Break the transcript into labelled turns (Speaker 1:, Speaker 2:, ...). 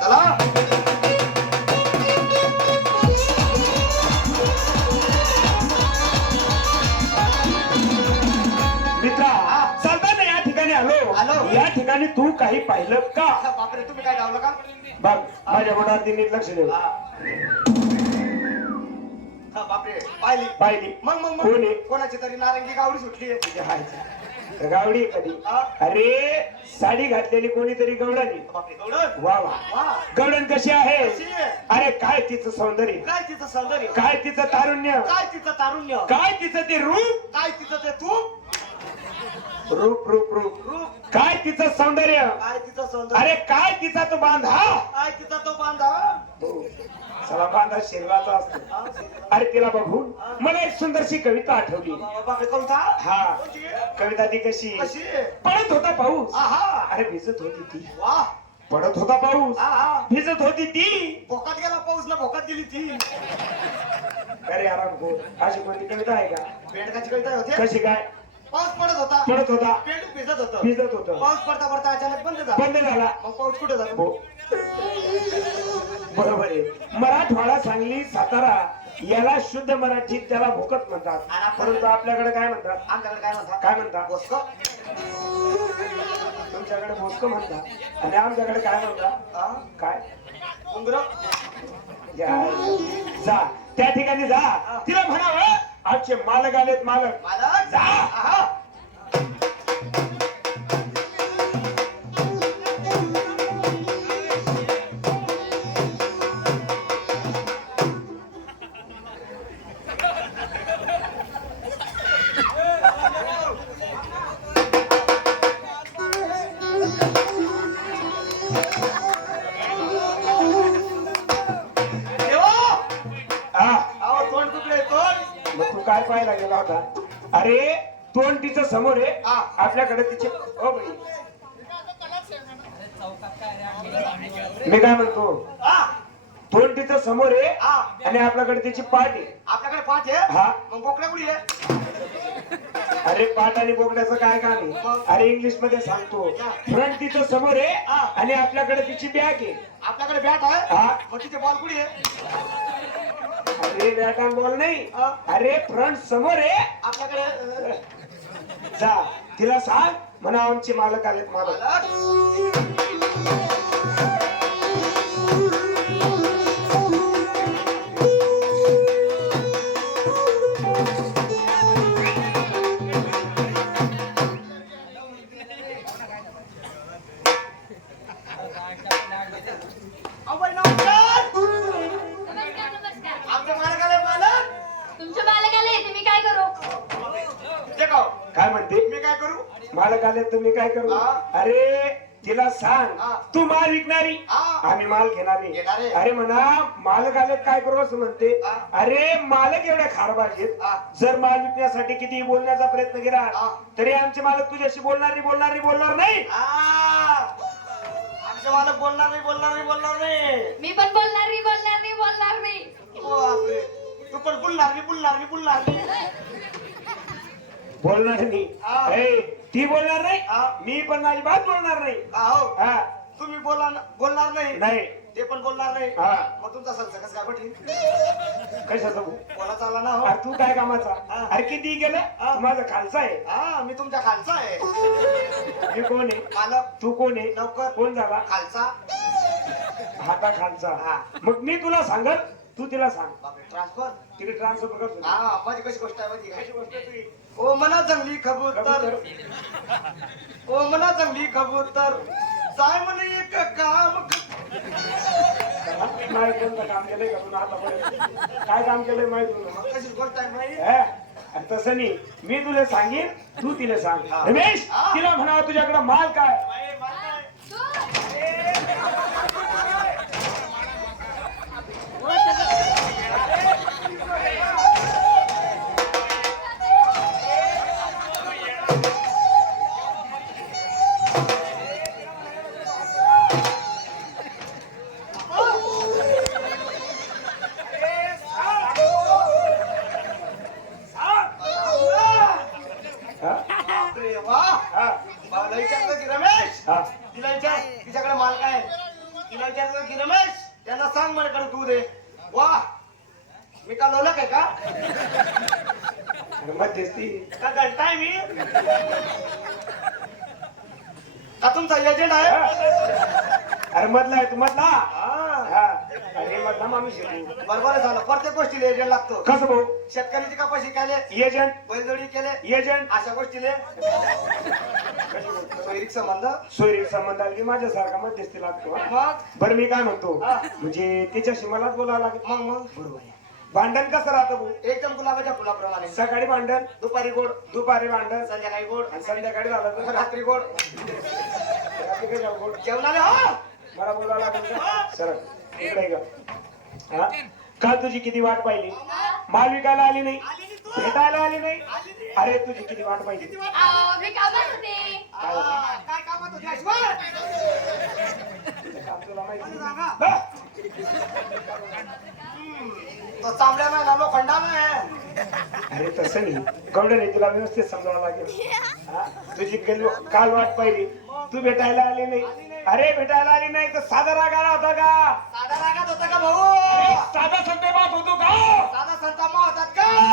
Speaker 1: चला
Speaker 2: मित्रा चालताना या ठिकाणी आलो. या ठिकाणी तू काही पाहिलं का?
Speaker 1: बापरे तुम्ही काय लावलं का?
Speaker 2: बघ माझ्या मनावरती नीट लक्ष देऊ.
Speaker 1: बापरे पाहिली
Speaker 2: पाहिली.
Speaker 1: मग मग
Speaker 2: कोण आहे?
Speaker 1: कोणाची तरी नारंगी गावडी सुटली
Speaker 2: गावडी कधी? अरे साडी घातलेली कोणीतरी गवडणी.
Speaker 1: बापरे गवडण
Speaker 2: वा वा.
Speaker 1: वा
Speaker 2: गवडण कशी आहे?
Speaker 1: कशी आहे?
Speaker 2: अरे काय तिचं सौंदर्य,
Speaker 1: काय तिचं सौंदर्य,
Speaker 2: काय तिचं तारुण्य,
Speaker 1: काय तिचं तारुण्य,
Speaker 2: काय तिचं ते रूप,
Speaker 1: काय तिचं ते तूप,
Speaker 2: रूप रूप रूप
Speaker 1: रूप,
Speaker 2: काय तिचं सौंदर्य,
Speaker 1: काय तिचं सौंदर्य,
Speaker 2: अरे काय तिचा तो बांधा.
Speaker 1: काय तिचा तो बांधा.
Speaker 2: चला बांधा शेरवाचा असतो. अरे तिला बघून मला एक सुंदरशी कविता आठवली.
Speaker 1: बापरे कोणता?
Speaker 2: हा
Speaker 1: कोणती?
Speaker 2: कविता ती कशी?
Speaker 1: कशी?
Speaker 2: पडत होता पाऊस.
Speaker 1: आहा
Speaker 2: अरे भिजत होती ती.
Speaker 1: वा
Speaker 2: पडत होता पाऊस,
Speaker 1: आहा
Speaker 2: भिजत होती ती.
Speaker 1: भोकात गेला पाऊस ना भोकात गेली ती.
Speaker 2: अरे आराम को अशी कोणती कविता आहे का?
Speaker 1: बेडकाची कविता होते.
Speaker 2: कशी काय?
Speaker 1: पाऊस पडत होता,
Speaker 2: पडत होता,
Speaker 1: पेंट भिजत होतं,
Speaker 2: भिजत होत,
Speaker 1: पाऊस पडता पडता अचानक बंद झाला.
Speaker 2: बंद झाला.
Speaker 1: मग पाऊस कुठे झाला?
Speaker 2: हो. बरोबर आहे. मराठवाडा, सांगली, सातारा याला शुद्ध मराठीत त्याला भोकत म्हणतात. परंतु आपल्याकडे काय म्हणतात?
Speaker 1: आमच्याकडे काय म्हणतात?
Speaker 2: काय म्हणतात?
Speaker 1: बोसको.
Speaker 2: तुमच्याकडे भोसकं म्हणतात आणि आमच्याकडे काय म्हणतात?
Speaker 1: हा?
Speaker 2: काय?
Speaker 1: उंगर.
Speaker 2: जा त्या ठिकाणी जा, तिला म्हणावं आजचे मालक आलेत. मालक
Speaker 1: मालक
Speaker 2: जा.
Speaker 1: आहा
Speaker 2: काय पाहायला गेला होता? अरे तोंड तिचं समोर आहे, आपल्याकडे तिचे. ओ बाई मी काय म्हणतो, तोंड तिचं समोर आहे आणि आपल्याकडे तिची पाठ आहे.
Speaker 1: आपल्याकडे पाठ आहे.
Speaker 2: हा
Speaker 1: मग बोकड्या कुठे आहे?
Speaker 2: अरे पाठ आणि बोकड्याचं काय काम आहे? अरे इंग्लिश मध्ये सांगतो, फ्रंट तिचं समोर आहे आणि आपल्याकडे तिची बॅग आहे.
Speaker 1: आपल्याकडे बॅट आहे.
Speaker 2: हा
Speaker 1: मग तिथे बॉल कुठे आहे?
Speaker 2: अरे बॅट आणि बॉल नाही, अरे फ्रंट समोर आहे
Speaker 1: आपल्याकडे.
Speaker 2: जा तिला सांग म्हणा आमचे मालक आलेत. मालक काय म्हणते?
Speaker 1: मी काय करू?
Speaker 2: मालक आले तर मी काय करू? अरे तिला सांग तू माल विकणारी, आम्ही माल घेणारी. अरे म्हणा मालक आले काय करू असं म्हणते. अरे मालक एवढ्या खारबार घेत, जर माल विकण्यासाठी किती बोलण्याचा प्रयत्न केला तरी आमचे मालक तुझ्याशी बोलणार नाही.
Speaker 1: आमचे मालक बोलणार नाही.
Speaker 3: मी पण बोलणार नाही.
Speaker 1: बापरे तू पण बोलणार नाही.
Speaker 2: बोलणार नाही. ती बोलणार नाही, मी पण माझी बात बोलणार नाही.
Speaker 1: हो
Speaker 2: हा
Speaker 1: तुम्ही बोलणार नाही.
Speaker 2: नाही
Speaker 1: ते पण बोलणार नाही. मग तुमचा संसार कसं काय पटेल?
Speaker 2: कशाचं?
Speaker 1: बोला चालला ना. हो
Speaker 2: अरे तू काय कामाचा? अरे किती गेलं, तू माझा खालचा आहे.
Speaker 1: मी तुमच्या खालचा आहे.
Speaker 2: मी कोण आहे?
Speaker 1: मालक.
Speaker 2: तू कोण आहे?
Speaker 1: नौकर.
Speaker 2: कोण झाला?
Speaker 1: खालचा.
Speaker 2: हाता खालचा. मग मी तुला सांगत, तू तिला सांग.
Speaker 1: ट्रान्सफर
Speaker 2: तिकडे ट्रान्सफर करतो.
Speaker 1: माझी कशी गोष्ट आहे माहिती का? ओ मना जंगली कबूतर, ओ मना जंगली कबूतर, जाय म्हणे एक काम.
Speaker 2: कोणतं काम केलंय का तुला आतापर्यंत? काय काम केलंय माहिती तुला?
Speaker 1: कशी गोष्ट आहे माहिती?
Speaker 2: तसं नाही, मी तुला सांगेन तू तिला सांग. रमेश तिला म्हणावं तुझ्याकडे माल काय?
Speaker 1: रमेश की रमेश त्यांना सांग माझ्याकडे दूध आहे. वा मी का लोलक आहे का
Speaker 2: अरे मध्यस्थी
Speaker 1: का घंटा आहे मी का तुमचा एजंट आहे
Speaker 2: अरे मधला आहे तू मधला
Speaker 1: हा.
Speaker 2: हा. अरे मधला माणूस आहे तू.
Speaker 1: बरोबर झालं प्रत्येक गोष्टीला एजंट लागतो.
Speaker 2: कसं भाऊ
Speaker 1: शेतकऱ्याची कपाशी केले
Speaker 2: एजंट
Speaker 1: बैलजोडी केले
Speaker 2: एजंट
Speaker 1: अशा गोष्टीले सोयरीक संबंध
Speaker 2: सोयरी संबंध आली की माझ्यासारखा मध्यस्थी लागतो हा.
Speaker 1: मग
Speaker 2: बरं मी काय म्हणतो
Speaker 1: हा.
Speaker 2: म्हणजे तिच्याशी मलाच बोलावं लागेल
Speaker 1: मग
Speaker 2: बरोबर आहे. भांडण कसं राहतं भाऊ
Speaker 1: एकदम गुलाबाच्या फुलाप्रमाणे
Speaker 2: सकाळी भांडण
Speaker 1: दुपारी गोड
Speaker 2: दुपारी भांडण
Speaker 1: संध्याकाळी गोड
Speaker 2: आणि संध्याकाळी झालं तर
Speaker 1: रात्री गोड
Speaker 2: रात्री काय झालं बोल?
Speaker 1: जेवणाले हो
Speaker 2: मला बोलावं लागेल का सर इकडे ये ग. हा काल तुझी किती वाट पाहिली माल विकायला आली नाही भेटायला आली नाही अरे तुझी किती वाट पाहिली
Speaker 3: अहो, मी कामात होते.
Speaker 2: काय होतं?
Speaker 1: काय कामात होती ऐश्वर?
Speaker 2: तुझं काम तुला माहिती
Speaker 1: मला
Speaker 2: नाही.
Speaker 1: सांगा.
Speaker 2: हा?
Speaker 1: तो चांबड्या नाही ना लोखंडाला आहे.
Speaker 2: अरे तसं नाही गवडने तुला व्यवस्थित समजावं लागेल हा? तुझी काल वाट पाहिली तू भेटायला आली नाही अरे भेटायला आली नाही तर साधा राग आला होता का